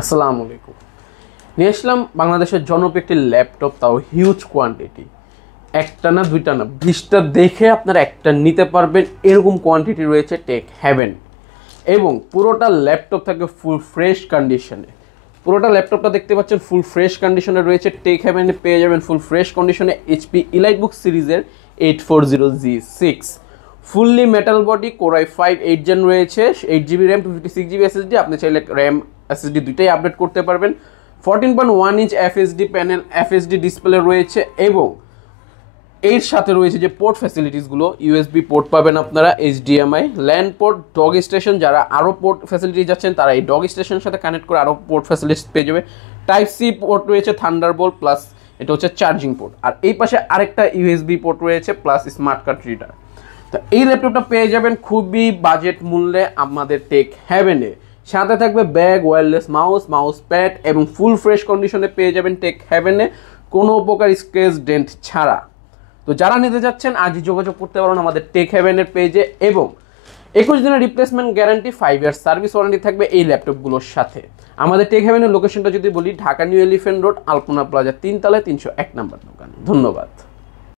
আসসালামু আলাইকুম। নিয়ে আসলাম বাংলাদেশের জনপ্রিয় একটি ল্যাপটপ, তাও হিউজ কোয়ান্টিটি। একটা না দুইটা না 20টা দেখে আপনারা একটা নিতে পারবেন, এরকম কোয়ান্টিটি রয়েছে টেক হ্যাভেন। এবং পুরোটা ল্যাপটপ থাকবে ফুল ফ্রেশ কন্ডিশনে। পুরোটা ল্যাপটপটা দেখতে পাচ্ছেন ফুল ফ্রেশ কন্ডিশনে রয়েছে। টেক হ্যাভেনে পেয়ে যাবেন ফুল ফ্রেশ কন্ডিশনে এইচপি ইলাইটবুক সিরিজের 840G6 fully metal body, Core i 5 8 gen রয়েছে, 8 জিবি র্যাম, 256 জিবি এসএসডি। আপনি চাইলে র্যাম এসএসডি দুইটাই আপডেট করতে পারবেন। 14.1 inch FSD panel, FSD display রয়েছে। এবং এর সাথে রয়েছে যে পোর্ট ফ্যাসিলিটিসগুলো, ইউএসবি পোর্ট পাবেন আপনারা, HDMI, land port, dog station. যারা আরও পোর্ট ফ্যাসিলিটি যাচ্ছেন তারা এই ডগ স্টেশনের সাথে কানেক্ট করে আরও পোর্ট ফ্যাসিলিটিস পেয়ে যাবে। টাইপ সি পোর্ট রয়েছে, থান্ডারবোল্ট প্লাস এটা হচ্ছে চার্জিং পোর্ট। আর এই পাশে আরেকটা ইউএসবি পোর্ট রয়েছে প্লাস স্মার্ট কার্ড রিডার। তো এই ল্যাপটপটা পেয়ে যাবেন খুবই বাজেট মূল্যে আমাদের টেক হ্যাভেনে। সাথে থাকবে bag, wireless mouse, mouse pad এবং ফুল ফ্রেশ কন্ডিশনে পেয়ে যাবেন টেক হ্যাভেনে, কোনো প্রকার স্ক্র্যাচ ডেন্ট ছাড়া। তো যারা নিতে যাচ্ছেন আজই যোগাযোগ করতে পারেন আমাদের টেক হ্যাভেনের পেজে। এবং 21 দিনের replacement guarantee, 5 year service warranty থাকবে এই ল্যাপটপগুলোর সাথে। আমাদের টেক হ্যাভেনের লোকেশনটা যদি বলি, ঢাকা নিউ এলিফ্যান্ট রোড, আলপনা প্লাজা 3 তলায় 301 নম্বর দোকান। ধন্যবাদ।